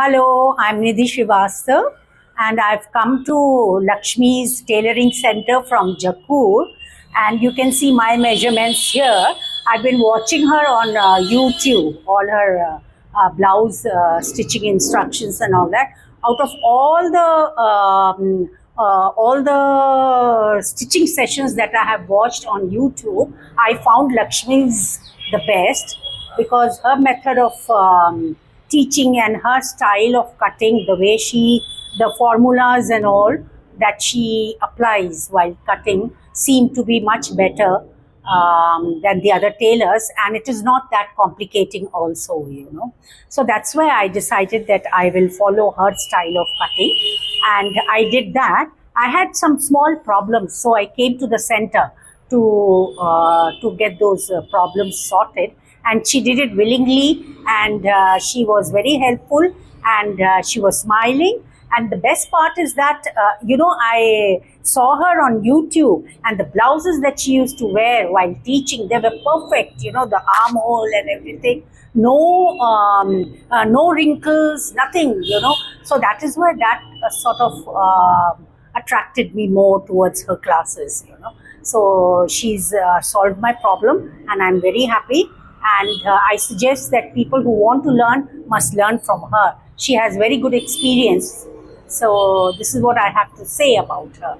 Hello, I'm Nidhi Srivastava and I've come to Lakshmi's Tailoring Center from Jakur, and you can see my measurements here. I've been watching her on YouTube, all her blouse stitching instructions and all that. Out of all the stitching sessions that I have watched on YouTube, I found Lakshmi's the best because her method of teaching and her style of cutting, the way the formulas and all that she applies while cutting seem to be much better than the other tailors, and it is not that complicating also. So that's why I decided that I will follow her style of cutting, and I did that. I had some small problems, so I came to the center to get those problems sorted, and she did it willingly, and she was very helpful, and she was smiling. And the best part is that I saw her on YouTube, and the blouses that she used to wear while teaching, they were perfect, the armhole and everything, no wrinkles, nothing. So that is why that sort of attracted me more towards her classes. So she's solved my problem, and I'm very happy. And I suggest that people who want to learn must learn from her. She has very good experience. So this is what I have to say about her.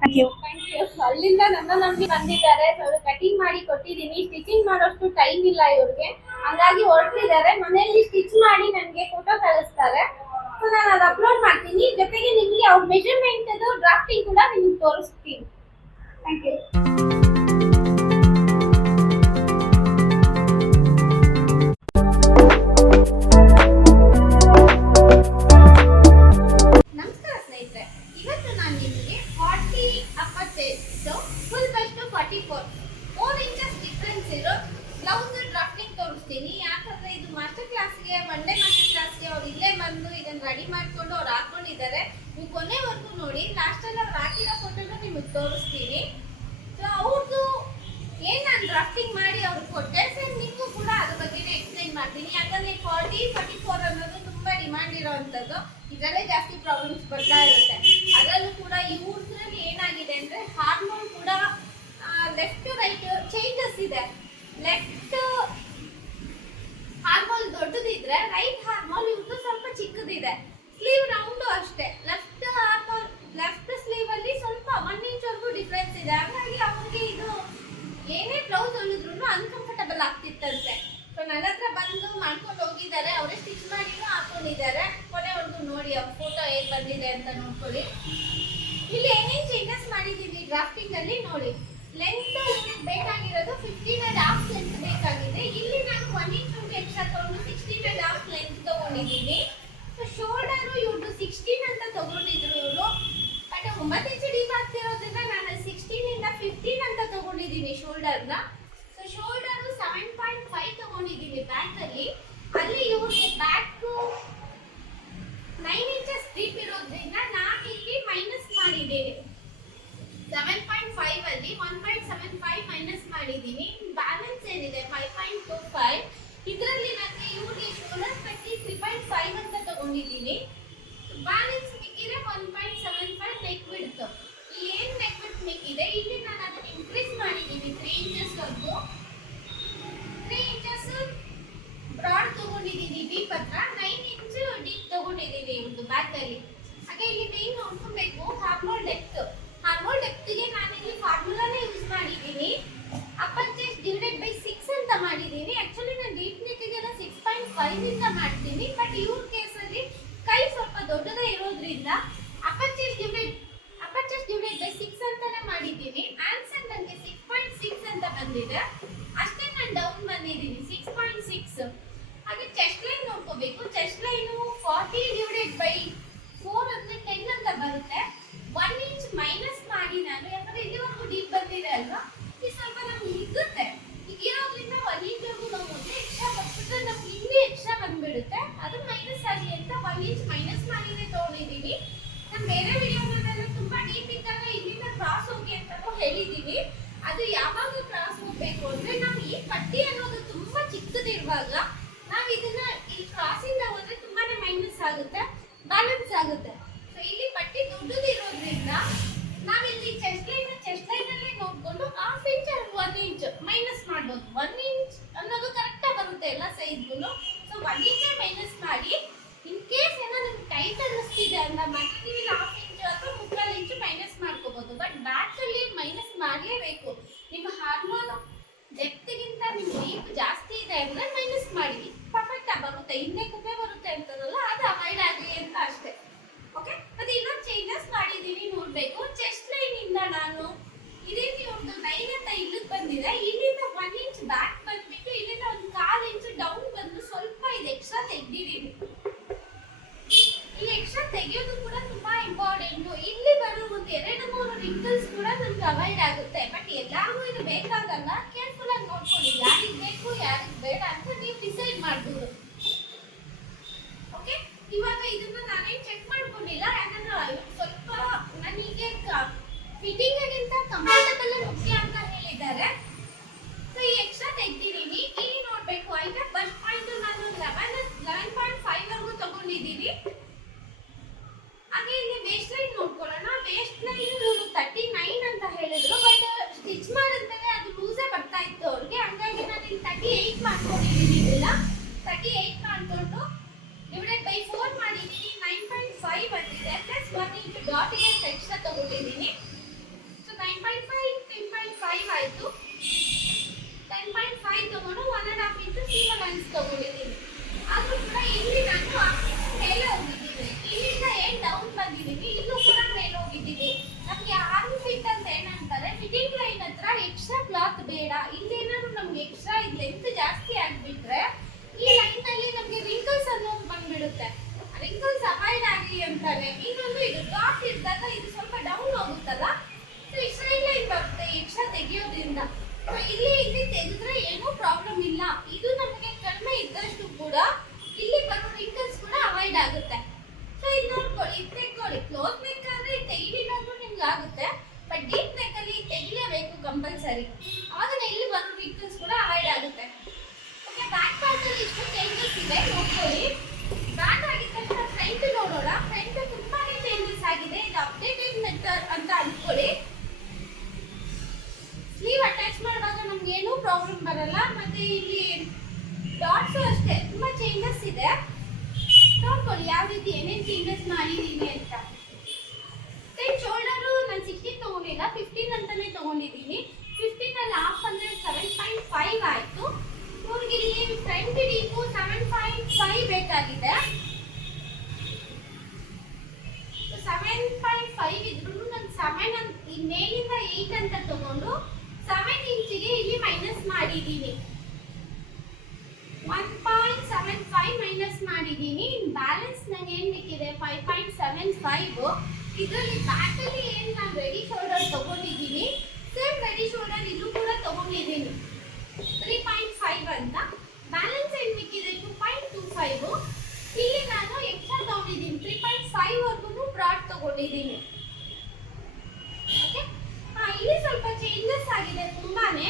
Thank you. Thank you. ಅಲ್ಲಿಂದ ನನ್ನ ನಂಬಿ ಬಂದಿದ್ದಾರೆ. Cutting ಮಾಡಿ ಕೊಟ್ಟಿದ್ದೀನಿ. Stitching ಮಾಡೋಷ್ಟು time ಇಲ್ಲ ಇವ್ರಿಗೆ, ಹಂಗಾಗಿ ಹೊರಟಿದ್ದಾರೆ. ಮನೆಯಲ್ಲಿ ಸ್ಟಿಚ್ ಮಾಡಿ ನನಗೆ ಫೋಟೋ ಕಳಿಸ್ತಾರೆ. ಸೊ ನಾನು ಅದು ಅಪ್ಲೋಡ್ ಮಾಡ್ತೀನಿ. ಜೊತೆಗೆ ನಿಮಗೆ ಅವ್ರ ಮೆಜರ್ಮೆಂಟ್ ಡ್ರಾಫ್ಟಿಂಗ್ ಕೂಡ ನಿಮ್ಗೆ ತೋರಿಸ್ತೀನಿ. Thank you. ನಮಸ್ಕಾರ ಸ್ನೇಹಿತರೆ, ಇವತ್ತು ನಾನು ನಿಮಗೆ 40 upper chest full bust 44 4 inches difference ಇರೋ ಬ್ಲೌಸ್ ಡ್ರಾಫ್ಟಿಂಗ್ ತೋರಿಸ್ತೀನಿ. ಯಾಕಂದ್ರೆ ಇದು ಮಾಸ್ಟರ್ ಕ್ಲಾಸ್ಗೆ, ಮಂಡೇ ಮಾಸ್ಟರ್ ಕ್ಲಾಸ್ಗೆ ಅವ್ರು ಇಲ್ಲೇ ಬಂದು ಇದನ್ನ ರೆಡಿ ಮಾಡ್ಕೊಂಡು ಅವ್ರು ಹಾಕೊಂಡಿದ್ದಾರೆ. ನೀವು ಕೊನೆವರೆಗೂ ನೋಡಿ. ಲಾಸ್ಟಲ್ಲಿ ಅವ್ರು ಹಾಕಿರೋ ಫೋಟೋನ ನಿಮಗೆ ತೋರಿಸ್ತೀನಿ. ಸೊ ಅವ್ರದ್ದು ಏನು ನಾನು ಡ್ರಾಫ್ಟಿಂಗ್ ಮಾಡಿ ಅವ್ರಿಗೆ ಕೊಟ್ಟೆ, ಸರ್ ನಿಮಗೂ ಕೂಡ ಅದ್ರ ಬಗ್ಗೆನೇ ಎಕ್ಸ್ಪ್ಲೈನ್ ಮಾಡ್ತೀನಿ. ಯಾಕಂದ್ರೆ 40 44 ಅನ್ನೋದು ತುಂಬಾ ಡಿಮಾಂಡ್ ಇರೋವಂಥದ್ದು. ಇದರಲ್ಲೇ ಜಾಸ್ತಿ ಪ್ರಾಬ್ಲಮ್ಸ್ ಬರ್ತಾ ಇರುತ್ತೆ. ಅದರಲ್ಲೂ ಕೂಡ ಇವ್ರಲ್ಲಿ ಏನಾಗಿದೆ ಅಂದರೆ ಹಾರ್ಮೋನ್ ಕೂಡ ಲೆಫ್ಟ್ ರೈಟ್ ಚೇಂಜಸ್ ಇದೆ. ಲೆಫ್ಟ್ ಹಾರ್ಮೋಲ್ ದೊಡ್ಡದಿದ್ರೆ ರೈಟ್ ಹಾರ್ಮೋಲ್ ಇವ್ರದ್ದು ಸ್ವಲ್ಪ ಚಿಕ್ಕದಿದೆ. ಸ್ಲೀವ್ ರೌಂಡು ಅಷ್ಟೇ. ಲೆಫ್ಟ್ ಹಾರ್ಮೋಲ್ ಲೆಫ್ಟ್ ಸ್ಲೀವ್ ಅಲ್ಲಿ ಸ್ವಲ್ಪ 1 ಇಂಚ್ವರೆಗೂ ಡಿಫ್ರೆನ್ಸ್ ಇದೆ. ಹಾಗಾಗಿ ಅವ್ರಿಗೆ ಇದು ಏನೇ ಬ್ಲೌಸ್ ಹೊಲಿದ್ರು ಅನ್ಕಂಫರ್ಟಬಲ್ ಆಗ್ತಿತ್ತಂತೆ. ಸೊ ನನ್ನ ಹತ್ರ ಬಂದು ಮಾಡ್ಕೊಂಡು ಹೋಗಿದ್ದಾರೆ. ಅವರೇ ಸ್ಟಿಚ್ ಮಾಡಿನೂ ಹಾಕೊಂಡಿದ್ದಾರೆ. ಕೊನೆವರೆಗೂ ನೋಡಿ ಅವ್ರ ಫೋಟೋ ಹೇಗೆ ಬಂದಿದೆ ಅಂತ ನೋಡ್ಕೊಳ್ಳಿ. ಇಲ್ಲಿ ಏನೇನು ಚೇಂಜಸ್ ಮಾಡಿದ್ದೀನಿ ಡ್ರಾಫ್ಟಿಂಗ್ ಅಲ್ಲಿ ನೋಡಿ. ಲೆಂತ್ ಬೇಕಾಗಿರೋದು 15.5 ಲೆಂತ್ ಬೇಕಾಗಿದೆ. ಇಲ್ಲಿ ನಾನು 1 ಇಂಚ್ ಎಕ್ಸ್ಟ್ರಾ ತಗೊಂಡು 16.5 ಲೆಂತ್ ತಗೊಂಡಿದ್ದೀನಿ. ಸೊ ಶೋಲ್ಡರು ಇವ್ರದ್ದು 16 ಅಂತ ತಗೊಂಡಿದ್ರು ಇವರು. ಬಟ್ 9 ಇಂಚ್ ಡೀಪ್ ಆಗ್ತಿರೋದ್ರಿಂದ ನಾನು 16 ಇಂದ 15 ಅಂತ ತಗೊಂಡಿದ್ದೀನಿ ಶೋಲ್ಡರ್ನ. ಸೊ ಶೋಲ್ಡರು 7.5 ತಗೊಂಡಿದ್ದೀನಿ ಬ್ಯಾಕ್ ಅಲ್ಲಿ. ಅಲ್ಲಿ ಇವ್ರಿಗೆ ಬ್ಯಾಕ್ 9 ಇಂಚಸ್ ಡೀಪ್ ಇರೋದ್ರಿಂದ ನಾನು ಇಲ್ಲಿ ಮೈನಸ್ ಮಾಡಿದ್ದೀನಿ. 7.5 ಅಲ್ಲಿ 1.75 ಮೈನಸ್ ಮಾಡಿದ್ದೀನಿ. ಬ್ಯಾಲೆನ್ಸ್ ಏನಿದೆ 5.25. ಇದರಲ್ಲಿ ನನಗೆ ಇವ್ರಿಗೆ ಶೋಲ್ಡರ್ ಪಟ್ಟಿ 3.5 ಅಂತ ತಗೊಂಡಿದ್ದೀನಿ. ಬ್ಯಾಲೆನ್ಸ್ ಮಿಕ್ಕಿದೆ 1.75 ನೆಕ್ ವಿಡ್ತ್. ಏನು ನೆಕ್ ವಿಡ್ತ್ ಮಿಕ್ಕಿದೆ ಇಲ್ಲಿ ನಾನು ಅದನ್ನ ಇನ್ಕ್ರೀಸ್ ಮಾಡಿದ್ದೀನಿ 3 ಇಂಚಸ್ ವರೆಗೂ. 3 ಇಂಚಸ್ ಬ್ರಾಡ್ ತಗೊಂಡಿದ್ದೀನಿ ಡೀಪ್ ಹತ್ರ. 9 ಇಂಚ್ ಡೀಪ್ ತಗೊಂಡಿದ್ದೀನಿ ಇವ್ರದ್ದು ಬ್ಯಾಕ್ ಅಲ್ಲಿ. ಹಾಗೆ ಇಲ್ಲಿ ಮೇನ್ ನೋಡ್ಕೊಬೇಕು ಹಾರ್ಮೋಲ್ ಡೆಪ್ತ್. ಹಾರ್ಮೋಲ್ ಡೆಪ್ತ್ಗೆ ನಾನು ಇಲ್ಲಿ ಫಾರ್ಮುಲಾನೇ ಯೂಸ್ ಮಾಡಿದ್ದೀನಿ. ಅಪ್ಪರ್ ಚೆಸ್ಟ್ ಡಿವೈಡೆಡ್ ಬೈ 6 ಅಂತ ಮಾಡಿದ್ದೀನಿ. ಆಕ್ಚುಲಿ ನಾನು ಡೀಪ್ ನೆಕ್ಗೆಲ್ಲ 6.5 ಇಂದ ಮಾಡ್ತೀನಿ. ಬಟ್ ಇವ್ರ ಕೇಸಲ್ಲಿ ಕೈ ಸ್ವಲ್ಪ ದೊಡ್ಡದೇ ಇರೋದ್ರಿಂದ ಅಪ್ಪರ್ ಚೆಸ್ಟ್ ಡಿವೈಡ್ ಬೈ 6 ಅಂತಾನೆ ಮಾಡಿದ್ದೀನಿ. ಆನ್ಸರ್ ನನಗೆ 6.6 ಅಂತ ಬಂದಿದೆ. ಅಷ್ಟೇ ನಾನು ಡೌನ್ ಬಂದಿದ್ದೀನಿ 6.6. ಹಾಗೆ ಚೆಸ್ಟ್ ಲೈನ್ ನೋಡ್ಕೋಬೇಕು. ಚೆಸ್ಟ್ ಲೈನು 40 ಡಿವೈಡೆಡ್ ಬೈ 4 ಅಂದ್ರೆ 10 ಅಂತ ಬರುತ್ತೆ. 1 ಇಂಚ್ ಮೈನಸ್ ಮಾಡಿ ನಾನು, ಯಾಕಂದ್ರೆ ಇಲ್ಲಿವರೆಗೂ ಡೀಪ್ ಬಂದಿದೆ ಅಲ್ವಾ, ಇದು ಸ್ವಲ್ಪ ನಮ್ಗೆ ಹಿಗ್ಗುತ್ತೆ. ಹೀಗಿರೋದ್ರಿಂದ 1 ಇಂಚ್ವರೆಗೂ ನಾವು ಮೊದಲೇ ಎಕ್ಸ್ಟ್ರಾ ಬರ್ಬಿಟ್ರೆ ನಮ್ಗೆ ಇನ್ನೂ ಎಕ್ಸ್ಟ್ರಾ ಬಂದ್ಬಿಡುತ್ತೆ. ಅದು ಮೈನಸ್ ಆಗಲಿ ಅಂತ 1 ಇಂಚ್ ಮೈನಸ್ ಮಾಡಿನೇ ತೊಗೊಂಡಿದ್ದೀನಿ. ನಾನು ಬೇರೆ ವಿಡಿಯೋಗಳಲ್ಲೆಲ್ಲ ತುಂಬಾ ಡೀಪ್ ಇದ್ದಾಗ ಇಲ್ಲಿಂದ ಕ್ರಾಸ್ ಹೋಗಿ ಅಂತಾನು ಹೇಳಿದ್ದೀನಿ. ಅದು ಯಾವಾಗ ಕ್ರಾಸ್ ಹೋಗ್ಬೇಕು ಅಂದ್ರೆ ನಾವು ಈ ಪಟ್ಟಿ ಅನ್ನೋದು ತುಂಬಾ ಚಿಕ್ಕದಿರುವಾಗ ನಾವು ಇದನ್ನ ಈ ಕ್ರಾಸಿಂದ ಹೋದ್ರೆ ತುಂಬಾನೇ ಮೈನಸ್ ಆಗುತ್ತೆ, ಬ್ಯಾಲೆನ್ಸ್ ಆಗುತ್ತೆ. ಸೊ ಇಲ್ಲಿ ಪಟ್ಟಿ ದೊಡ್ಡದು ಇರೋದ್ರಿಂದ ನಾವಿಲ್ಲಿ ಚೆಸ್ಟ್ ಲೈನ್ ಅಲ್ಲೇ ನೋಡ್ಕೊಂಡು ಹಾಫ್ ಇಂಚ್ 1 ಇಂಚ್ ಮೈನಸ್ ಮಾಡ್ಬೋದು. 1 ಇಂಚ್ ಅನ್ನೋದು ಕರೆಕ್ಟ್ ಬರುತ್ತೆ ಎಲ್ಲ ಸೈಜ್ಗೂ. ಸೊ 1 ಇಂಚ್ ಮೈನಸ್ ಮಾಡಿ, ಇನ್ ಕೇಸ್ ಏನಾದ್ರು ನಿಮ್ಗೆ ಟೈಟ್ ಅನ್ನಿಸ್ತಿದೆ ಅಂತ ಮಾತ್ರ ನೀವು ಇಲ್ಲಿ ಹಾಫ್ ಇಂಚ್ ಅಥವಾ 3/4 ಇಂಚ್ ಮೈನಸ್ ಮಾಡ್ಕೋಬಹುದು. ಬಟ್ ಬ್ಯಾಕ್ ಅಲ್ಲಿ ಮೈನಸ್ ಮಾಡಲೇಬೇಕು. ನಿಮ್ಮ ಹಾರ್ಮೋನ್ ಡೆಪ್ತ್ಗಿಂತ ನಿಮ್ಮ ಡೀಪ್ ಜಾಸ್ತಿ ಇದೆ ಅಂದ್ರೆ ಮೈನಸ್ ಮಾಡಿ, ಪರ್ಫೆಕ್ಟ್ ಆಗಿ ಬರುತ್ತೆ. ಹಿಂದೆ ಕುಪ್ಪೆ ಬರುತ್ತೆ ಅಂತದಲ್ಲ, ಅದು ಅವಾಯ್ಡ್ ಆಗಲಿ ಅಂತ ಅಷ್ಟೇ. ಓಕೆ, ಮತ್ತೆ ಇನ್ನೊಂದು ಚೇಂಜಸ್ ಮಾಡಿದೀನಿ ನೋಡ್ಬೇಕು. ಚೆಸ್ಟ್ ಲೈನ್ ಇಂದ ನಾನು ಇದೇ ಒಂದು 9 ಅಂತ ಇಲ್ಲಿಗೆ ಬಂದಿದೆ, ಇಲ್ಲಿಂದ 1 ಇಂಚ್ ಬ್ಯಾಕ್ ಬಂದ್ಬಿಟ್ಟು ಇಲ್ಲಿಂದ ಒಂದು 1/4 ಇಂಚ್ ಡೌನ್ ಬಂದು ಸ್ವಲ್ಪ ಇದು ಎಕ್ಸ್ಟ್ರಾ ತೆಗ್ದಿದ್ದೀನಿ. ಈ ಎಕ್ಸ್ಟ್ರಾ ತೆಗೆಯೋದು ಕೂಡ ತುಂಬಾ ಇಂಪಾರ್ಟೆಂಟ್. ಇಲ್ಲಿ ಬರೋ ಒಂದು 2-3 ರಿಂಕಲ್ಸ್ ಕೂಡ ನಮ್ಗೆ ಅವಾಯ್ಡ್ ಆಗುತ್ತೆ. ಬಟ್ ಎಲ್ಲರಿಗೂ ಇದು ಬೇಕಾಗಲ್ಲ. ಕೇರ್ಫುಲ್ ಆಗಿ ನೋಡ್ಕೊಳ್ಳಿ, ಯಾರಿಗೆ ಬೇಕು ಯಾರಿಗೆ ಬೇಡ ಅಂತ ನೀವು ಡಿಸೈಡ್ ಮಾಡ್ಬೋದು. ಓಕೆ, ಇವಾಗ ಇದನ್ನ ನಾನೇನು ಚೆಕ್ ಮಾಡ್ಕೊಂಡಿಲ್ಲ, ಯಾಕಂದ್ರೆ ಸ್ವಲ್ಪ ನನಗೆ ಫಿಟ್ಟಿಂಗ್ ಆಗಿಂತ ಕಂಫರ್ಟಬಲ್ ಮುಖ್ಯ ಅಂತ ಹೇಳಿದ್ದಾರೆ. ಸೊ ಈ ಎಕ್ಸ್ಟ್ರಾ ತೆಗ್ದಿದ್ದೀನಿ. ಇಲ್ಲಿ ನೋಡ್ಬೇಕು ಆಯ್ತಾ, ಬಸ್ಟ್ ಪಾಯಿಂಟ್ ನಾನು 11.5 ವರೆಗೂ ತಗೊಂಡಿದ್ದೀನಿ. ಹಾಗೆ ಇಲ್ಲಿ ವೇಸ್ಟ್ ಲೈನ್ ನೋಡ್ಕೊಳ್ಳೋಣ. ವೇಸ್ಟ್ ಲೈನ್ 39 ಅಂತ ಹೇಳಿದ್ರು, ಬಟ್ ಸ್ಟಿಚ್ ಮಾಡಿದ್ಮೇಲೆ ಅದು ಲೂಸೇ ಬರ್ತಾ ಇತ್ತು ಅವ್ರಿಗೆ. ಹಂಗಾಗಿ ನಾನು ಇಲ್ಲಿ 38 ಮಾಡ್ಕೊಂಡಿದ್ದೀನಿ. ಇದೆಲ್ಲ 38 ಮಾಡ್ಕೊಂಡು ಡಿವೈಡೆಡ್ ಬೈ 4 ಮಾಡಿದ್ದೀನಿ. 9.5 ಬಂದಿದೆ, ಪ್ಲಸ್ 1 ಇಂಚ್ ಡಾಟ್ಗೆ ಎಕ್ಸ್ಟ್ರಾ ತಗೊಂಡಿದ್ದೀನಿ. ಸೊ 9.5 10.5 ಆಯಿತು. 10.5 ತಗೊಂಡು 1.5 ಇಂಚ್ ಸೀಮ್ ಅಲೈನ್ಸ್ ತಗೊಂಡಿದ್ದೀನಿ. ಆದರೂ ಕೂಡ ಇಲ್ಲಿ ನಾನು ಮೇಲೆ ಹೋಗಿದ್ದೀನಿ, ಇಲ್ಲಿಂದ ಏನು ಡೌನ್ ಬಂದಿದ್ದೀನಿ, ಇಲ್ಲೂ ಕೂಡ ಮೇಲೆ ಹೋಗಿದ್ದೀನಿ. ನಮಗೆ ಆರ್ಮ್ ಫಿಟ್ ಅಂತ ಏನಂತಾರೆ, ಫಿಟ್ಟಿಂಗ್ ಲೈನ್ ಹತ್ರ ಎಕ್ಸ್ಟ್ರಾ ಕ್ಲಾತ್ ಬೇಡ. ಇಲ್ಲೇನಾದ್ರು ನಮ್ಗೆ ಎಕ್ಸ್ಟ್ರಾ ಇದು ಲೆಂತ್ ಜಾಸ್ತಿ ಆಗಿಬಿಟ್ರೆ ಈ ಲೈನ್ ನಲ್ಲಿ ನಮಗೆ ರಿಂಕಲ್ಸ್ ಅನ್ನೋದು ಬಂದ್ಬಿಡುತ್ತೆ. ರಿಂಕಲ್ಸ್ ಅವಾಯ್ಡ್ ಆಗಲಿ ಅಂತಾರೆ. ಇನ್ನೊಂದು ಇದು ಡಾಟ್ ಇದ್ದಾಗ ಇದು ಸ್ವಲ್ಪ ಡೌನ್ ಹೋಗುತ್ತಲ್ಲ, ಸೊ ಈ ಸ್ಟ್ರೈಟ್ ಲೈನ್ ಬರುತ್ತೆ ಎಕ್ಸ್ಟ್ರಾ ತೆಗಿಯೋದ್ರಿಂದ. ಸೊ ಇಲ್ಲಿ ತೆಗೆದ್ರೆ ಏನೂ ಪ್ರಾಬ್ಲಮ್ ಇಲ್ಲ. ಇದು ನಮಗೆ ಕಡಿಮೆ ಇದ್ದಷ್ಟು ಕೂಡ ಇಲ್ಲಿ ಬರೋ ರಿಂಕಲ್ಸ್ ಕೂಡ ಅವಾಯ್ಡ್ ಆಗುತ್ತೆ. ಸೊ ಇದು ನೋಡ್ಕೊಳ್ಳಿ, ಇದು ತೆಕ್ಕೊಳ್ಳಿ. ಕ್ಲೋಸ್ ನೆಕ್ ಆದ್ರೆ ತೆಗಿಲಿಲ್ಲಂದ್ರೂ ನಿಮ್ಗೆ ಆಗುತ್ತೆ, ಬಟ್ ಡೀಪ್ ನೆಕ್ ಅಲ್ಲಿ ತೆಗಿಲೇಬೇಕು ಕಂಪಲ್ಸರಿ. ಆವಾಗ ಇಲ್ಲಿ ಬರೋ ರಿಂಕಲ್ಸ್ ಕೂಡ ಅವಾಯ್ಡ್ ಆಗುತ್ತೆ. ಓಕೆ, ಬ್ಯಾಕ್ ಪಾರ್ಟ್ ಅಲ್ಲಿ ಇಷ್ಟು ಚೇಂಜಸ್ ಇದೆ ನೋಡ್ಕೊಳ್ಳಿ. ಬ್ಯಾಕ್ ಆಗಿದ ತಕ್ಷಣ ಫ್ರಂಟ್ ನೋಡೋಣ. ಫ್ರಂಟ್ ತುಂಬಾನೇ ಚೇಂಜಸ್ ಆಗಿದೆ. ಇದು ಅಪ್ಡೇಟೆಡ್ ಮೆಥಡ್ ಅಂತ ಅನ್ಕೊಳ್ಳಿ. ಸ್ಲೀವ್ ಅಟ್ಯಾಚ್ ಮಾಡುವಾಗ ನಮ್ಗೆ ಏನೂ ಪ್ರಾಬ್ಲಮ್ ಬರಲ್ಲ. ಮತ್ತೆ ಇಲ್ಲಿ ಡಾಟ್ಸ್ ಅಷ್ಟೇ ತುಂಬಾ ಚೇಂಜಸ್ ಇದೆ. ನೋಡ್ಕೊಳ್ಳಿ ಯಾವ ರೀತಿ ಏನೇನು ಚೇಂಜಸ್ ಮಾಡಿದೀನಿ ಅಂತ. ಶೋಲ್ಡರು ನಾನು 16 ತಗೊಂಡಿಲ್ಲ, 15 ಅಂತಾನೆ ತಗೊಂಡಿದ್ದೀನಿ. 15 ಅಲ್ಲಿ ಹಾಫ್ ಅಂದ್ರೆ 7.5 ಆಯ್ತು. ಇವ್ರಿಗೆ ಇಲ್ಲಿ ಫ್ರಂಟ್ ಡೀಪು 7.5 ಬೇಕಾಗಿದೆ. 7.5 ಇದ್ರೂ ನಾನು 7 ಅಂತ ಮೇಲಿಂದ 8 ಅಂತ ತಗೊಂಡು 7 ಇಂಚಿಗೆ ಇಲ್ಲಿ ಮೈನಸ್ ಮಾಡಿದ್ದೀನಿ. 1.75 ಮೈನಸ್ ಮಾಡಿದ್ದೀನಿ. ಬ್ಯಾಲೆನ್ಸ್ ನಂಗೆ ಏನು ಬೇಕಿದೆ 5.75. ಇದರಲ್ಲಿ ಬ್ಯಾಕಲ್ಲಿ ಏನು ನಾನು ರೆಡಿ ಶೋಲ್ಡರ್ ತಗೊಂಡಿದ್ದೀನಿ, ಸೇಮ್ ರೆಡಿ ಶೋಲ್ಡರ್ ಇದು ಕೂಡ ತಗೊಂಡಿದ್ದೀನಿ 3.5 ಅಂತ. ಬ್ಯಾಲೆನ್ಸ್ ಏನು ಬೇಕಿದೆ 2.25. ಇಲ್ಲಿ ನಾನು ಎಕ್ಸ್ಟ್ರಾ ತಗೊಂಡಿದ್ದೀನಿ 3.5 ವರ್ಗು ಬ್ರಾಡ್ ತಗೊಂಡಿದ್ದೀನಿ. ಓಕೆ, ಇಲ್ಲಿ ಸ್ವಲ್ಪ ಚೇಂಜಸ್ ಆಗಿದೆ ತುಂಬಾನೇ.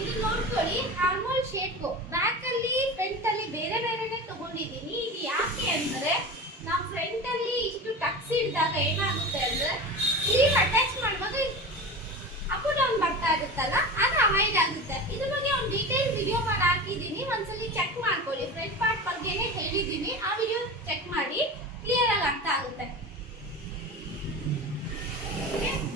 ಇದು ನೋಡ್ಕೊಳ್ಳಿ, ಹಾರ್ಮೋಲ್ ಶೇಪ್ ಬ್ಯಾಕ್ ಅಲ್ಲಿ ಫ್ರಂಟ್ ಅಲ್ಲಿ ಬೇರೆ ಬೇರೆನೆ ತಗೊಂಡಿದ್ದೀನಿ. ಇದು ಯಾಕೆ ಅಂದ್ರೆ ನಾವು ಫ್ರಂಟ್ ಅಲ್ಲಿ ಇಷ್ಟು ಟಕ್ಸ್ ಹಿಡಿದಾಗ ಏನಾಗುತ್ತೆ ಅಂದ್ರೆ ಸ್ಲೀವ್ ಅಟ್ಯಾಚ್ ಮಾಡುವಾಗ ಅಪ್ ಡೌನ್ ಬರ್ತಾ ಇರುತ್ತಲ್ಲ, ಅದು ಅವಾಯ್ಡ್ ಆಗುತ್ತೆ. ಇದ್ರ ಬಗ್ಗೆ ಒಂದು ಡೀಟೇಲ್ ವಿಡಿಯೋ ಮಾಡಿ ಹಾಕಿದ್ದೀನಿ, ಒಂದ್ಸಲಿ ಚೆಕ್ ಮಾಡ್ಕೊಳ್ಳಿ. ಫ್ರಂಟ್ ಪಾರ್ಟ್ ಬಗ್ಗೆನೇ ಹೇಳಿದ್ದೀನಿ, ಆ ವಿಡಿಯೋ ಚೆಕ್ ಮಾಡಿ, ಕ್ಲಿಯರ್ ಆಗಿ ಅರ್ಥ ಆಗುತ್ತೆ.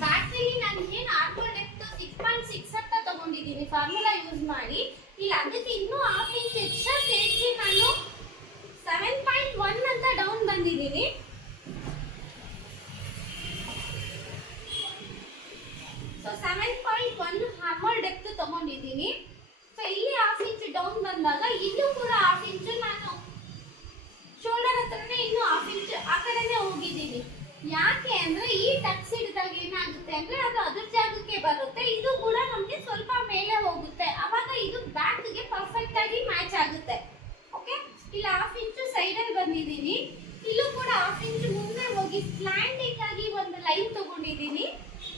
ಬ್ಯಾಕ್ ಅಲ್ಲಿ ನಾನು ಏನು ಆರ್ಮೋಲ್ ಡೆಪ್ತ್ 6.6 ಅಂತ ತಗೊಂಡಿದ್ದೀನಿ ಫಾರ್ಮುಲಾ ಯೂಸ್ ಮಾಡಿ. ಇಲ್ಲ ಅದಕ್ಕೆ ಇನ್ನೂ ಹಾಫ್ ಇಂಚ್ ಎಕ್ಸ್ಟ್ರಾ ಸೇರಿಸಿ ನಾನು 7.1 ಅಂತ ಡೌನ್ ಬಂದಿದ್ದೀನಿ. ಸೊ 7.1 ಹಾರ್ಮೋಲ್ ಡೆಪ್ತ್ ತಗೊಂಡಿದ್ದೀನಿ. ಸೊ ಇಲ್ಲಿ ಹಾಫ್ ಇಂಚ್ ಡೌನ್ ಬಂದಾಗ ಇಲ್ಲೂ ಕೂಡ ಹಾಫ್ ಇಂಚ್ ನಾನು ಶೋಲ್ಡರ್ ಹತ್ರನೇ ಇನ್ನೂ ಹಾಫ್ ಇಂಚ್ ಆ ಕಡೆನೇ ಹೋಗಿದ್ದೀನಿ. ಯಾಕೆ ಅಂದ್ರೆ ಈ ಟಕ್ಸ್ ಹಿಡಿದಾಗ ಏನಾಗುತ್ತೆ ಅಂದ್ರೆ ಅದು ಅದ್ರ ಜಾಗಕ್ಕೆ ಬರುತ್ತೆ, ಇದು ಕೂಡ ನಮಗೆ ಸ್ವಲ್ಪ ಮೇಲೆ ಹೋಗುತ್ತೆ. ಅವಾಗ ಇದು ಬ್ಯಾಕ್ಗೆ ಪರ್ಫೆಕ್ಟ್ ಆಗಿ ಮ್ಯಾಚ್ ಆಗುತ್ತೆ. ಓಕೆ, ಇಲ್ಲಿ ಹಾಫ್ ಇಂಚು ಸೈಡಲ್ಲಿ ಬಂದಿದ್ದೀನಿ, ಇಲ್ಲೂ ಕೂಡ ಹಾಫ್ ಇಂಚ್ ಮುಂದೆ ಹೋಗಿ ಸ್ಲ್ಯಾಂಡಿಂಗ್ ಆಗಿ ಒಂದು ಲೈನ್ ತಗೊಂಡಿದ್ದೀನಿ.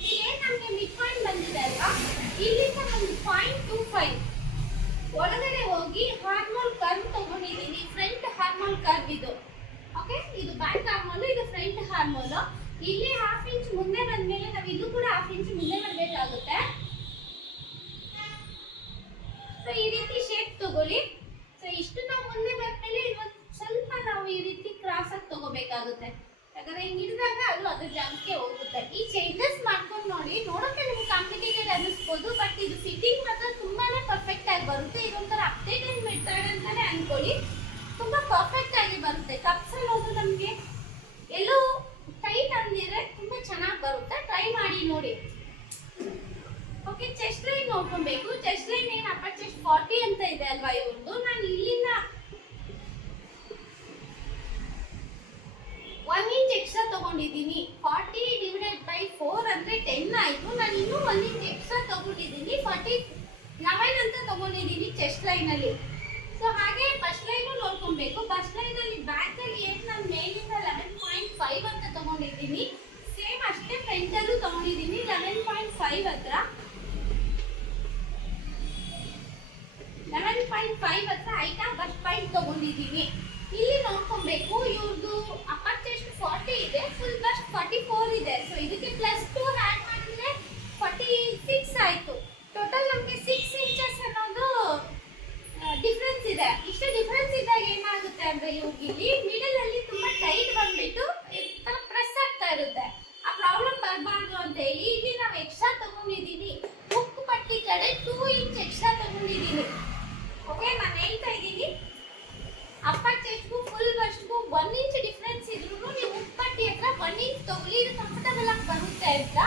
ಇಲ್ಲೇನು ನಮಗೆ ಮಿಡ್ ಪಾಯಿಂಟ್ ಬಂದಿದೆ ಅಲ್ವಾ, ಇಲ್ಲಿಂದ ಒಂದು 0.25 ಒಳಗಡೆ ಹೋಗಿ ಹಾರ್ಮೋಲ್ ಕರ್ವ್ ತಗೊಂಡಿದ್ದೀನಿ. ಫ್ರಂಟ್ ಹಾರ್ಮೋಲ್ ಕರ್ವ್ ಇದು ಓಕೆ, ಇದು ಬ್ಯಾಕ್ ಹಾರ್ಮೋನು, ಇದು ಫ್ರಂಟ್ ಹಾರ್ಮೋನು. ಇಲ್ಲಿ ಹಾಫ್ ಇಂಚ್ ಮುಂದೆ ಬಂದ್ಮೇಲೆ ನಾವು ಇಲ್ಲೂ ಕೂಡ ಹಾಫ್ ಇಂಚ್ ಮುಂದೆ ಬರಬೇಕಾಗುತ್ತೆ. ಸೊ ಈ ರೀತಿ ಶೇಪ್ ತಗೊಳ್ಳಿ. ಸೊ ಇಷ್ಟು ನಾವು ಮುಂದೆ ಬಂದ್ಮೇಲೆ ಇವತ್ತು ಸ್ವಲ್ಪ ನಾವು ಈ ರೀತಿ ಕ್ರಾಸ್ ಆಗಿ ತಗೋಬೇಕಾಗುತ್ತೆ. ಯಾಕಂದ್ರೆ ಹಿಂಗ್ ಹಿಡಿದಾಗ ಅದು ಅದ್ರ ಜಾಗಕ್ಕೆ ಹೋಗುತ್ತೆ. ಈ ಚೇಂಜಸ್ ಮಾಡ್ಕೊಂಡು ನೋಡಿ, ನೋಡೋಕೆ ನಿಮ್ಗೆ ಕಾಂಪ್ಲಿಕೇಟೆಡ್ ಅನ್ನಿಸ್ಬೋದು, ಬಟ್ ಇದು ಫಿಟ್ಟಿಂಗ್ ಮಾತ್ರ ತುಂಬಾನೇ ಪರ್ಫೆಕ್ಟ್ ಆಗಿ ಬರುತ್ತೆ. ಇದೊಂಥರ ಅಪ್ಡೇಟೆಡ್ ಮೆಥಡ್ ಅಂತಾನೆ ಅನ್ಕೊಳ್ಳಿ. ತುಂಬಾ ಪರ್ಫೆಕ್ಟ್ ಆಗಿ ಬರುತ್ತೆ. ಕಪ್ಸ್ ಅನ್ನೋದು ನಮಗೆ ಎಲ್ಲೋ ಟೈಟ್ ಅಂದಿದ್ರೆ ತುಂಬಾ ಚೆನ್ನಾಗಿ ಬರುತ್ತೆ. ಟ್ರೈ ಮಾಡಿ ನೋಡಿ. ಓಕೆ, ಚೆಸ್ಟ್ ಲೈನ್ ನೋಡ್ಕೊಬೇಕು. ಚೆಸ್ಟ್ ಲೈನ್ ಏನು ಅಪ್ಪರ್ ಚೆಸ್ಟ್ 40 ಅಂತ ಇದೆ ಅಲ್ವಾ ಇವ್ರದ್ದು. ನಾನು ಇಲ್ಲಿಂದ 1 ಇಂಚ್ ಎಕ್ಸ್ಟ್ರಾ ತಗೊಂಡಿದ್ದೀನಿ. 40 ಡಿವೈಡೆಡ್ ಬೈ 4 ಅಂದ್ರೆ 10 ಆಯ್ತು. ನಾನು ಇನ್ನೂ 1 ಇಂಚ್ ಎಕ್ಸ್ಟ್ರಾ ತಗೊಂಡಿದ್ದೀನಿ. 11 ಅಂತ ತಗೊಂಡಿದ್ದೀನಿ ಚೆಸ್ಟ್ ಲೈನ್ ಅಲ್ಲಿ. ಸೊ ಹಾಗೆ ಬಸ್ಟ್ ಲೈನ್ ನೋಡ್ಕೊಬೇಕು. ಬಸ್ಟ್ ಲೈನ್ ಅಲ್ಲಿ ಬ್ಯಾಕ್ ಅಲ್ಲಿ ಏನು ನಾನು ಮೇಲಿಂದ 11.5 ಅಂತ ತಗೊಂಡಿದ್ದೀನಿ, ಸೇಮ್ ಅಷ್ಟೇ ಫ್ರಂಟ್ ಅಲ್ಲೂ ತಗೊಂಡಿದ್ದೀನಿ 11.5 ಹತ್ರ. 11.5 ಹತ್ರ ಹೈಟ್ ಆಫ್ ಬಸ್ಟ್ ಪಾಯಿಂಟ್ ತಗೊಂಡಿದ್ದೀನಿ. ಇಲ್ಲಿ ನೋಡ್ಕೊಬೇಕು, ಇವ್ರದ್ದು ಅಪ್ಪರ್ ಚೆಸ್ಟ್ 40 ಇದೆ, ಫುಲ್ ಬಸ್ಟ್ 44 ಇದೆ. ಸೊ ಇದಕ್ಕೆ +2 ಆ್ಯಡ್ ಮಾಡಿದ್ರೆ 46 ಆಯ್ತು. ಟೋಟಲ್ ನಮಗೆ 6 ಇಂಚಸ್ ಅನ್ನೋದು ಡಿಫ್ರೆನ್ಸ್ ಇದೆ. ಇಷ್ಟು ಡಿಫ್ರೆನ್ಸ್ ಇದ್ದಾಗ ಏನಾಗುತ್ತೆ ಅಂದ್ರೆ ಇವ್ರಿಗೆ ಇಲ್ಲಿ ಮಿಡಲ್ ಅಲ್ಲಿ ತುಂಬಾ ಟೈಟ್ ಬಂದ್ಬಿಟ್ಟು ಪ್ರೆಸ್ ಆಗ್ತಾ ಇರುತ್ತೆ. ಆ ಪ್ರಾಬ್ಲಮ್ ಬರಬಾರ್ದು ಅಂತ ಹೇಳಿ ಇಲ್ಲಿ ನಾವು ಎಕ್ಸ್ಟ್ರಾ ತಗೊಂಡಿದ್ದೀನಿ. ಹುಕ್ ಪಟ್ಟಿ ಕಡೆ 2 ಇಂಚ್ ಎಕ್ಸ್ಟ್ರಾ ತಗೊಂಡಿದ್ದೀನಿ. ಓಕೆ, ನಾನು ಹೇಳ್ತಾ ಇದ್ದೀನಿ ಅಪ್ಪರ್ ಚೆಸ್ಟ್ಗೂ ಫುಲ್ ಬಸ್ಟ್ಗೂ 1 ಇಂಚ್ ಡಿಫ್ರೆನ್ಸ್ ಇದ್ರೂ ನೀವು ಹುಕ್ ಪಟ್ಟಿ ಹತ್ರ 1 ಇಂಚ್ ತಗೊಳ್ಳಿ, ಇದು ಕಂಫರ್ಟಬಲ್ ಆಗಿ ಬರುತ್ತೆ ಅಂತ.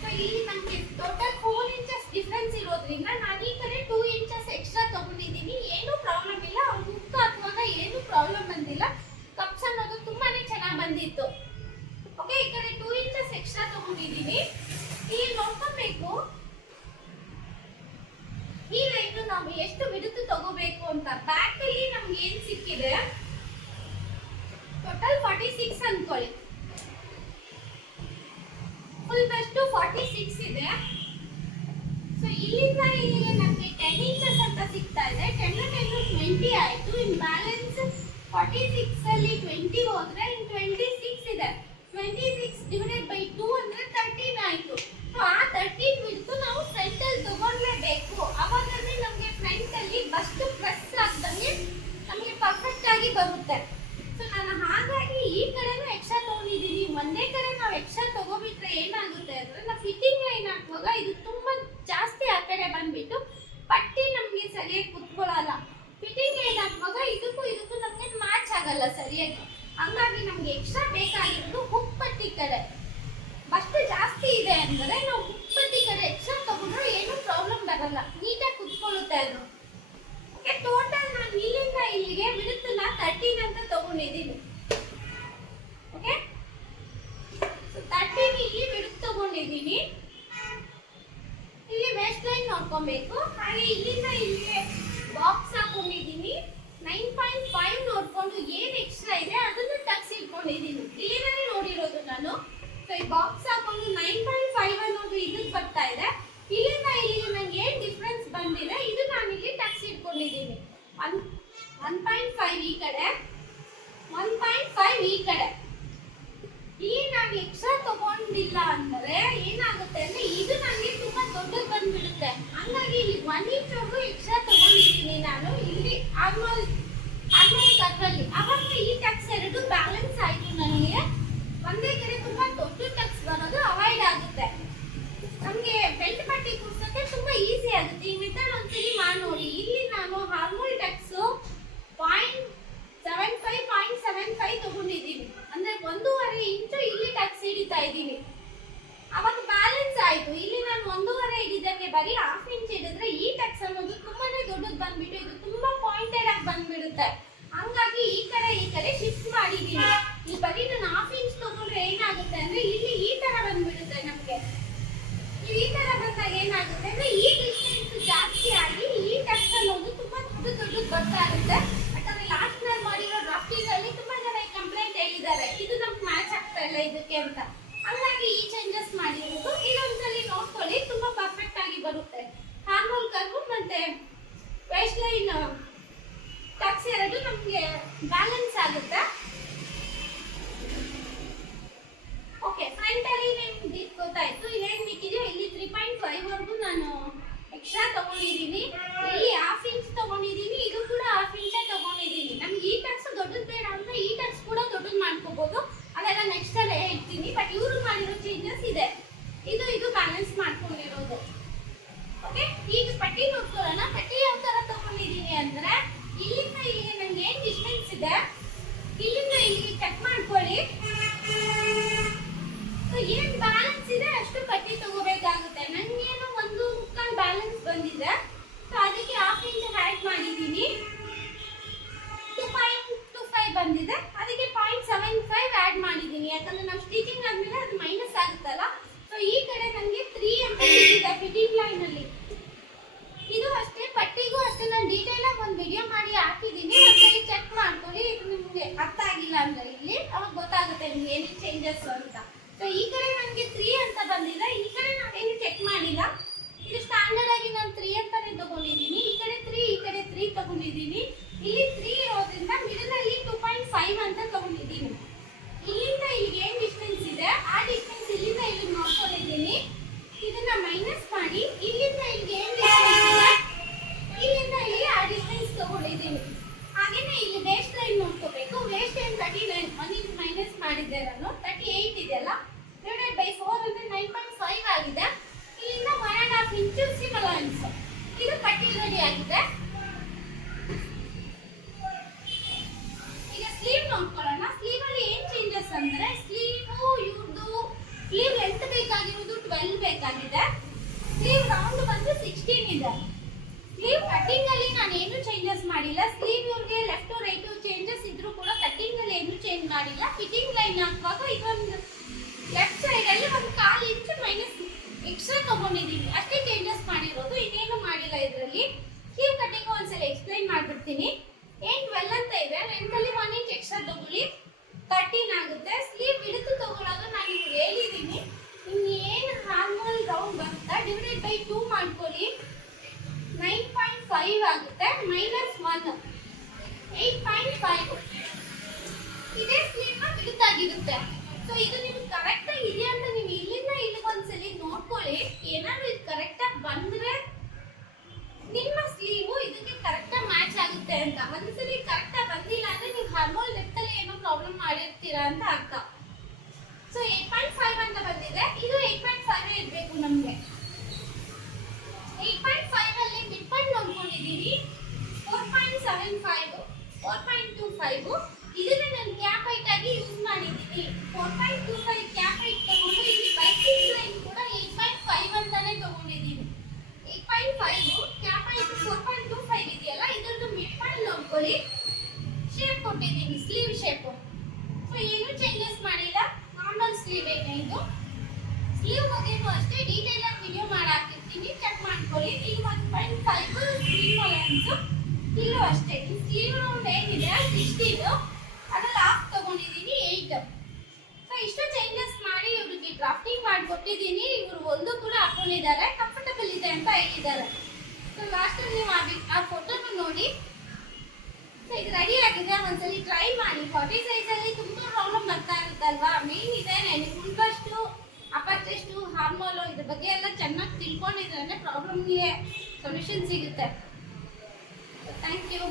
ಸೊ ಇಲ್ಲಿ ನಮಗೆ ಟೋಟಲ್ 4 ಇಂಚಸ್ ಡಿಫ್ರೆನ್ಸ್ ಇರೋದ್ರಿಂದ ನಾನು ಈ ಕಡೆ 2 ಇಂಚಸ್ ಎಕ್ಸ್ಟ್ರಾ ತಗೊಂಡಿದ್ದೀನಿ. ಏನೂ ಪ್ರಾಬ್ಲಮ್ ಇಲ್ಲ. ಅವ್ರು ಹುಕ್ ಹಾಕುವಾಗ ಏನೂ ಪ್ರಾಬ್ಲಮ್ ಬಂದಿಲ್ಲ. ಕಪ್ಸ್ ಅನ್ನೋದು ತುಂಬಾನೇ ಚೆನ್ನಾಗಿ ಬಂದಿತ್ತು. ಓಕೆ, ಈ ಕಡೆ 2 ಇಂಚಸ್ ಎಕ್ಸ್ಟ್ರಾ ತಗೊಂಡಿದ್ದೀನಿ. ಇಲ್ಲಿ ನೋಡ್ಕೊಬೇಕು ಈ ಲೈನ್ ನಾವು ಎಷ್ಟು ಬಿಡುತ್ತು ತಗೋಬೇಕು ಅಂತ. ಬ್ಯಾಕ್ ಅಲ್ಲಿ ನಮ್ಗೆ ಏನ್ ಸಿಕ್ಕಿದೆ ಟೋಟಲ್ 46 ಅನ್ಕೊಳ್ಳಿ. ಫುಲ್ ಬೆಸ್ಟ್ 46 ಇದೆ. ಸೊ ಇಲ್ಲಿಂದ ಇಲ್ಲಿಗೆ ನಮಗೆ 10 ಇಂಚಸ್ ಅಂತ ಸಿಗ್ತಾ ಇದೆ. 10 20 ಆಯ್ತು. ಇನ್ ಬ್ಯಾಲೆನ್ಸ್ 46 ಅಲ್ಲಿ 20 ಹೋದ್ರೆ ಇನ್ 26 ಇದೆ. 26 ಡಿವೈಡೆಡ್ ಬೈ 2 ಅಂದ್ರೆ 13 ಆಯ್ತು. ಸೊ ಆ 13 ಬಿಡ್ತು ನಾವು ಫ್ರಂಟ್ ಅಲ್ಲಿ ತಗೊಳ್ಳೇಬೇಕು. ಅವಾಗನೇ ನಮಗೆ ಫ್ರಂಟ್ ಅಲ್ಲಿ ಬಸ್ಟ್ ಪ್ರೆಸ್ ಆಗ್ದಂಗೆ ನಮಗೆ ಪರ್ಫೆಕ್ಟ್ ಆಗಿ ಬರುತ್ತೆ. ಸೊ ನಾನು ಹಾಗಾಗಿ ಈ ಕಡೆನೂ ಎಕ್ಸ್ಟ್ರಾ ತಗೊಂಡಿದ್ದೀನಿ. ಒಂದೇ ಕಡೆ ನಾವು ಎಕ್ಸ್ಟ್ರಾ ತಗೋಬಿಟ್ರೆ ಏನಾಗುತ್ತೆ ಅಂದ್ರೆ ನಾವು ಫಿಟ್ಟಿಂಗ್ ಲೈನ್ ಹಾಕುವಾಗ ಇದು ತುಂಬಾ ಜಾಸ್ತಿ ಆ ಕಡೆ ಬಂದ್ಬಿಟ್ಟು ಪಟ್ಟಿ ನಮಗೆ ಸರಿಯಾಗಿ ಕುತ್ಕೊಳ್ಳಲ್ಲ. ಫಿಟ್ಟಿಂಗ್ ಲೈನ್ ಹಾಕುವಾಗ ಇದಕ್ಕೂ ನಮಗೆ ಮ್ಯಾಚ್ ಆಗಲ್ಲ ಸರಿಯಾಗಿ. ಹಂಗಾಗಿ ನಮ್ಗೆ ಎಕ್ಸ್ಟ್ರಾ ಬೇಕಾಗಿರೋದು ಹುಕ್ ಪಟ್ಟಿ ಕಡೆ. ಬಸ್ಟ್ ಜಾಸ್ತಿ ಇದೆ ಅಂದ್ರೆ ನಾವು ಹುಕ್ ಪಟ್ಟಿ ಕಡೆ ಎಕ್ಸ್ಟ್ರಾ ತಗೊಂಡ್ರೆ ಏನು ಪ್ರಾಬ್ಲಮ್ ಬರಲ್ಲ, ನೀಟಾಗಿ ಕುತ್ಕೊಳ್ಳುತ್ತೆ ಅದು. ಓಕೆ, ಟೋಟಲ್ ನಾನು ಇಲ್ಲಿಂದ ಇಲ್ಲಿಗೆ ಬಿಡುತ್ತನ್ನ 13 ಅಂತ ತಗೊಂಡಿದ್ದೀನಿ. ಓಕೆ, ಸೊ 13 ಇಲ್ಲಿ ಬಿಡುತ್ತು ತಗೊಂಡಿದ್ದೀನಿ. ಇಲ್ಲಿ ವೇಸ್ಟ್ ಲೈನ್ ನೋಡ್ಕೊಬೇಕು. ಹಾಗೆ ಇಲ್ಲಿಂದ ಇಲ್ಲಿಗೆ ಬಾಕ್ಸ್ ಹಾಕೊಂಡಿದ್ದೀನಿ. 9.5 ನೋಡ್ಕೊಂಡು ಏನ್ ಎಕ್ಸ್ಟ್ರಾ ಇದೆ ಅದನ್ನು ಟಕ್ಸ್ ಇಟ್ಕೊಂಡಿದ್ದೀನಿ. ಕ್ಲಿಯರಾಗಿ ನೋಡಿರೋದು ನಾನು. ಸೊ ಈ ಬಾಕ್ಸ್ ಹಾಕೊಂಡು 9.5 ಅನ್ನೋದು ಇದಕ್ಕೆ ಬರ್ತಾ ಇದೆ. ಇಲ್ಲಿಂದ ಇಲ್ಲಿಗೆ ನಂಗೆ ಏನ್ ಡಿಫ್ರೆನ್ಸ್ ಬಂದಿದೆ ಇದು ನಾನು ಇಲ್ಲಿ ಟಕ್ಸ್ ಇಟ್ಕೊಂಡಿದ್ದೀನಿ. 1.5 ಈ ಕಡೆ, 1.5 ಈ ಕಡೆ. ಇಲ್ಲಿ ನಾನು ಎಕ್ಸ್ಟ್ರಾ ತಗೊಂಡಿಲ್ಲ ಅಂದ್ರೆ ಏನಾಗುತ್ತೆ ಅಂದ್ರೆ ಇದು ನನಗೆ ತುಂಬಾ ದೊಡ್ಡದು ಬಂದ್ಬಿಡುತ್ತೆ. ಹಂಗಾಗಿ ಇಲ್ಲಿ 1 ಇಂಚ್ ಎಕ್ಸ್ಟ್ರಾ ತಗೊಂಡಿದ್ದೀನಿ ನಾನು ಇಲ್ಲಿ ಆರ್ಮಲ್ ಅದರಲ್ಲಿ. ಅವಾಗ ಈ ಟಕ್ಸ್ ಎರಡು ಬ್ಯಾಲೆನ್ಸ್ ಆಯ್ತು. ನನಗೆ ಒಂದೇ ಕಡೆ ತುಂಬಾ ದೊಡ್ಡ ಟಕ್ಸ್ ಬರೋದು ಅವಾಯ್ಡ್ ಆಗುತ್ತೆ. ನಮಗೆ ಬೆಲ್ಟ್ ಪಟ್ಟಿ ಕೂರ್ಸೋಕೆ ತುಂಬಾ ಈಸಿ ಆಗುತ್ತೆ. ಈ ಮೆಥಡ್ ಒಂದ್ಸಲಿ ಮಾಡಿ ನೋಡಿ. ಇಲ್ಲಿ ನಾನು ಹಾರ್ಮೋಲ್ ಟಕ್ಸ್ 0.75 ತಗೊಂಡಿದ್ದೀನಿ. ಅಂದ್ರೆ 1.5 ಇಂಚು ಇಲ್ಲಿ ಟಕ್ಸ್ ಹಿಡಿತಾ ಇದ್ದೀನಿ. ಅವಾಗ ಬ್ಯಾಲೆನ್ಸ್ ಆಯ್ತು. ಇಲ್ಲಿ ನಾನು 1.5 ಹಿಡಿದಂಗೆ ಬರೀ 1/2 ಇಂಚ್ ಹಿಡಿದ್ರೆ ಈ ಟಕ್ಸ್ ಅನ್ನೋದು ತುಂಬಾನೇ ದೊಡ್ಡದು ಬಂದ್ಬಿಟ್ಟು ಇದು ತುಂಬಾ ಪಾಯಿಂಟೆಡ್ ಆಗಿ ಬಂದ್ಬಿಡುತ್ತೆ. ಹಂಗಾಗಿ ಈ ಕಡೆ ಶಿಫ್ಟ್ ಮಾಡಿದ್ದೀನಿ. ಈ ಬರೀ ನಾನು 1/2 ಇಂಚ್ ತಗೊಂಡ್ರೆ ಏನಾಗುತ್ತೆ ಅಂದ್ರೆ ಇಲ್ಲಿ ಈ ತರ ಬಂದ್ಬಿಡುತ್ತೆ. ನಮ್ಗೆ ಈ ತರ ಬಂದಾಗ ಏನಾಗುತ್ತೆ ಅಂದ್ರೆ ಈ ಡಿಸ್ಟೆನ್ಸ್ ಜಾಸ್ತಿ ಆಗಿ ಈ ಟಕ್ಸ್ ಅನ್ನೋದು ತುಂಬಾ ದೊಡ್ಡದು ಬರ್ತಾ ಇರುತ್ತೆ. ಬಟ್ ಅದ್ರ ಲಾಸ್ಟ್ ನಲ್ಲಿ ಮಾಡಿರೋ ಡ್ರಾಫ್ಟಿಂಗ್ ಅಲ್ಲಿ ತುಂಬಾ ಜನ ಕಂಪ್ಲೇಂಟ್ ಹೇಳಿದ್ದಾರೆ ಇದು ನಮ್ಗೆ ಮ್ಯಾಚ್ ಆಗ್ತಾ ಇಲ್ಲ ಇದಕ್ಕೆ ಅಂತ. ಹಂಗಾಗಿ ಈ ಚೇಂಜಸ್ ಮಾಡಿರೋದು. ಇದೊಂದ್ಸಲಿ ನೋಡ್ಕೊಳ್ಳಿ, ತುಂಬಾ ಪರ್ಫೆಕ್ಟ್ ಆಗಿ ಬರುತ್ತೆ. ಹಾರ್ಮೋಲ್ ಕರ್ವ್ ಮತ್ತೆ ವೇಸ್ಟ್ ಲೈನ್ ಟಕ್ಸ್ ಎರಡು ನಮಗೆ ಬ್ಯಾಲೆನ್ಸ್ ಆಗುತ್ತೆ. ಇಲ್ಲಿಂದ ಇಲ್ಲಿಗೆ ಚೆಕ್ ಮಾಡ್ಕೊಳ್ಳಿ. ಸೊ ಏನ್ ಬ್ಯಾಲೆನ್ಸ್ ಇದೆ ಅಷ್ಟು ಪಟ್ಟಿ ತಗೋಬೇಕಾಗುತ್ತೆ. ನಂಗೇನು 1.25 ಬ್ಯಾಲೆನ್ಸ್ ಬಂದಿದೆ, ಸೊ ಅದಕ್ಕೆ ಹಾಫ್ ಇಂಚ್ ಆ್ಯಡ್ ಮಾಡಿದ್ದೀನಿ. 2.25 ಬಂದಿದೆ, ಅದಕ್ಕೆ 0.75 ಆ್ಯಡ್ ಮಾಡಿದ್ದೀನಿ. ಯಾಕಂದ್ರೆ ನಾವು ಸ್ಟಿಚಿಂಗ್ ಆದ್ಮೇಲೆ ಅದು ಮೈನಸ್ ಆಗುತ್ತಲ್ಲ. ಸೊ ಈ ಕಡೆ ನನಗೆ 3 ಅಂತ ಸಿಕ್ಕಿದೆ ಫಿಟ್ಟಿಂಗ್ ಲೈನ್ ಅಲ್ಲಿ. ಇದು ಅಷ್ಟೇ, ಪಟ್ಟಿಗೂ ಅಷ್ಟೇ ನಾನು ಡೀಟೇಲ್ ಆಗಿ ಒಂದು ವಿಡಿಯೋ ಮಾಡಿ ಹಾಕಿದ್ದೀನಿ. ಒಂದ್ಸರಿ ಚೆಕ್ ಮಾಡ್ಕೊಳ್ಳಿ. ಇದು ನಿಮಗೆ ಅರ್ಥ ಆಗಿಲ್ಲ ಅಂದ್ರೆ ಇಲ್ಲಿ ಅವಾಗ ಗೊತ್ತಾಗುತ್ತೆ ನಿಮ್ಗೆ ಏನೇನು ಚೇಂಜಸ್ ಅಂತ. ಸೊ ಈ ಕಡೆ ನನಗೆ 3 ಅಂತ ಬಂದಿದೆ, ಈ ಕಡೆ ನಾವೇನು ಚೆಕ್ ಮಾಡಿಲ್ಲ. ಇದು ಸ್ಟ್ಯಾಂಡರ್ಡ್ ಆಗಿ ನಾನು 3 ಅಂತಾನೆ ತಗೊಂಡಿದ್ದೀನಿ. ಈ ಕಡೆ 3, ಈ ಕಡೆ 3 ತಗೊಂಡಿದ್ದೀನಿ. ಇಲ್ಲಿ 3 ಇರೋದ್ರಿಂದ ಮಿಡಲ್ ಅಲ್ಲಿ 2.5 ಅಂತ ತಗೊಂಡಿದ್ದೀನಿ. ಇಲ್ಲಿಂದ ಇಲ್ಲಿಗೆ ಏನ್ ಡಿಸ್ಟೆನ್ಸ್ ಇದೆ ಆ ಡಿಸ್ಟೆನ್ಸ್ ಇಲ್ಲಿಂದ ಇಲ್ಲಿಗೆ ನೋಡ್ಕೊಂಡಿದ್ದೀನಿ. ಇದನ್ನ ಮೈನಸ್ ಮಾಡಿ ಇಲ್ಲಿಂದ ಇಲ್ಲಿಗೆ ಏನ್ ಡಿಸ್ಟೆನ್ಸ್ ಇದೆ ಇಲ್ಲಿಂದ ಇಲ್ಲಿ ಆ ಡಿಸ್ಟೆನ್ಸ್ ತಗೊಂಡಿದ್ದೀನಿ. ಹಾಗೇನೆ ಇಲ್ಲಿ ವೇಸ್ಟ್ ಲೈನ್ ನೋಡ್ಕೋಬೇಕು. ವೇಸ್ಟ್ ಲೈನ್ 39, 1 ಇಂಚ್ ಮೈನಸ್ ಮಾಡಿದ್ದೆ ನಾನು. 38 ಇದೆಯಲ್ಲ, ಡಿವೈಡೆಡ್ ಬೈ 4 ಅಂದ್ರೆ 9.5 ಆಗಿದೆ. ಇಲ್ಲಿಂದ 1.5 ಇಂಚು ಸಿಮ್ ಅಲೌನ್ಸ್. ಇದು ಪಟ್ಟಿ ರೆಡಿ ಆಗಿದೆ. ಈಗ ಸ್ಲೀವ್ ನೋಡ್ಕೊಳ್ಳೋಣ. ಸ್ಲೀವ್ ಅಲ್ಲಿ ಏನ್ ಚೇಂಜಸ್ ಅಂದ್ರೆ ಸ್ಲೀವ್ ಇವ್ರದ್ದು ಸ್ಲೀವ್ ಲೆಂತ್ ಬೇಕಾಗಿರೋದು 12 ಬೇಕಾಗಿದೆ. ಸ್ಲೀವ್ ರೌಂಡ್ ಬಂದು 16 ಇದೆ. ಸ್ಲೀವ್ ಕಟ್ಟಿಂಗ್ ಅಲ್ಲಿ ನಾನು ಏನು ಚೇಂಜಸ್ ಮಾಡಿಲ್ಲ. ಸ್ಲೀವ್ ಇವ್ರಿಗೆ ಲೆಫ್ಟ್ ರೈಟ್ ಚೇಂಜಸ್ ಇದ್ರೂ ಕೂಡ ಕಟ್ಟಿಂಗ್ ಅಲ್ಲಿ ಏನು ಚೇಂಜ್ ಮಾಡಿಲ್ಲ. ಫಿಟ್ಟಿಂಗ್ ಲೈನ್ ಹಾಕುವಾಗ ಇದೊಂದು ಲೆಫ್ಟ್ ಸೈಡ್ ಅಲ್ಲಿ ಒಂದು 1/4 ಇಂಚು ಮೈನಸ್ ಎಕ್ಸ್ಟ್ರಾ ತಗೊಂಡಿದ್ದೀನಿ. ಅಷ್ಟೇ ಚೇಂಜಸ್ ಮಾಡಿರೋದು, ಇನ್ನೇನು ಮಾಡಿಲ್ಲ ಇದರಲ್ಲಿ. ಸ್ಲೀವ್ ಕಟ್ಟಿಂಗ್ ಒಂದ್ಸಲ ಎಕ್ಸ್ಪ್ಲೈನ್ ಮಾಡ್ಬಿಡ್ತೀನಿ. ಏನ್ 12 ಅಂತ ಇದೆ, ಲೆಂತ್ ಅಲ್ಲಿ 1 ಇಂಚ್ ಎಕ್ಸ್ಟ್ರಾ ತಗೊಳ್ಳಿ, 13 ಆಗುತ್ತೆ. ಸ್ಲೀವ್ ಹಿಡಿದು ತಗೊಳ್ಳೋದು ನಾನು ನಿಮ್ಗೆ ಹೇಳಿದ್ದೀನಿ. ಇನ್ನೇನು ನಾರ್ಮಲ್ ರೌಂಡ್ ಬರುತ್ತಾ ಡಿವೈಡೆಡ್ ಬೈ 2 ಮಾಡ್ಕೊಳ್ಳಿ. 9.5 ಆಗುತ್ತೆ, ಮೈನಸ್ 1 8.5. ಇದೇ ಸ್ಲೀವ್ನ ಬಿಡುತ್ತಾಗಿರುತ್ತೆ. ಸೊ ಇದು ನಿಮ್ಗೆ ಕರೆಕ್ಟ್ ಆಗಿ ಇದೆ ಅಂತ ನೀವು ಇಲ್ಲಿಂದ ಇಲ್ಲಿಗೆ ಒಂದ್ಸಲಿ ನೋಡ್ಕೊಳ್ಳಿ. ಏನಾದ್ರು ಇದು ಕರೆಕ್ಟ್ ಆಗಿ ಬಂದ್ರೆ ನಿಮ್ಮ ಸ್ಲೀವು ಇದಕ್ಕೆ ಕರೆಕ್ಟ್ ಆಗಿ ಮ್ಯಾಚ್ ಆಗುತ್ತೆ ಅಂತ. ಒಂದ್ಸಲಿ ಕರೆಕ್ಟ್ ಆಗಿ ಬಂದಿಲ್ಲ ಅಂದ್ರೆ ನೀವು ಹಾರ್ಮೋಲ್ ಡೆಪ್ತ್ ಅಲ್ಲಿ ಏನೋ ಪ್ರಾಬ್ಲಮ್ ಮಾಡಿರ್ತೀರಾ ಅಂತ ಅರ್ಥ. ಸೊ 8.5 ಅಂತ ಬಂದಿದೆ, ಇದು 8.5 ಇರಬೇಕು ನಮಗೆ. 8.5 ಅಲ್ಲಿ ಮಿಡ್ ಪಾಯಿಂಟ್ ನೋಡ್ಕೊಂಡಿದ್ದೀವಿ 4.75, 4.25. ಇದನ್ನ ನಾನು ಕ್ಯಾಪ್ ಹೈಟ್ ಆಗಿ ಯೂಸ್ ಮಾಡಿದ್ದೀನಿ. 4.25 ಕ್ಯಾಪ್ ಹೈಟ್ ತಗೊಂಡು ಇಲ್ಲಿ ಬೈಸಿಂಗ್ ಲೈನ್ ಕೂಡ 8.5 ಅಂತಾನೆ ತಗೊಂಡಿದ್ದೀನಿ. 8.5 ಕ್ಯಾಪ್ ಹೈಟ್ 4.25 ಇದೆಯಲ್ಲ, ಇದ್ರದ್ದು ಮಿಡ್ ಪಾಯಿಂಟ್ ನೋಡ್ಕೊಳ್ಳಿ. ಶೇಪ್ ಕೊಟ್ಟಿದ್ದೀನಿ, ಸ್ಲೀವ್ ಶೇಪ್. ಸೊ ಏನು ಚೇಂಜಸ್ ಮಾಡಿಲ್ಲ, ನಾರ್ಮಲ್ ಸ್ಲೀವ್ ಏನೇ ಇದು. ಸ್ಲೀವ್ ಬಗ್ಗೆನೂ ಅಷ್ಟೇ ಡೀಟೇಲ್ ಆಗಿ ವಿಡಿಯೋ ಮಾಡಿ ಹಾಕಿರ್ತೀನಿ, ಚೆಕ್ ಮಾಡ್ಕೊಳ್ಳಿ. ಈಗ 1.5 ಸ್ಲೀವ್ ಅಲೈನ್ಸ್. ಇಲ್ಲೂ ಅಷ್ಟೇ ಸ್ಲೀವ್ ರೌಂಡ್ ಏನಿದೆ 16, ಅದ್ರಲ್ಲಿ ಹಾಫ್ ತಗೊಂಡಿದ್ದೀನಿ 8. ಸೊ ಇಷ್ಟು ಚೇಂಜಸ್ ಮಾಡಿ ಇವ್ರಿಗೆ ಡ್ರಾಫ್ಟಿಂಗ್ ಮಾಡಿಕೊಟ್ಟಿದ್ದೀನಿ. ಇವರು ಒಂದು ಕೂಡ ಹಾಕೊಂಡಿದ್ದಾರೆ, ಕಂಫರ್ಟಬಲ್ ಇದೆ ಅಂತ ಹೇಳಿದ್ದಾರೆ. ಸೊ ಲಾಸ್ಟಲ್ಲಿ ನೀವು ಆ ಫೋಟೋನು ನೋಡಿ. ಸೊ ಇದು ರೆಡಿ ಆಗಿದೆ, ಒಂದ್ಸಲಿ ಟ್ರೈ ಮಾಡಿ. 40 ಸೈಜಲ್ಲಿ ತುಂಬ ಪ್ರಾಬ್ಲಮ್ ಬರ್ತಾ ಇರುತ್ತಲ್ವಾ. ಮೇನ್ ಇದೆ ಫುಲ್ ಬಸ್ಟು, ಅಪ್ಪರ್ ಚೆಸ್ಟು, ಹಾರ್ಮೋಲು ಇದ್ರ ಬಗ್ಗೆ ಎಲ್ಲ ಚೆನ್ನಾಗಿ ತಿಳ್ಕೊಂಡಿದ್ರೆ ಪ್ರಾಬ್ಲಮ್ಗೆ ಸೊಲ್ಯೂಷನ್ ಸಿಗುತ್ತೆ. Thank you.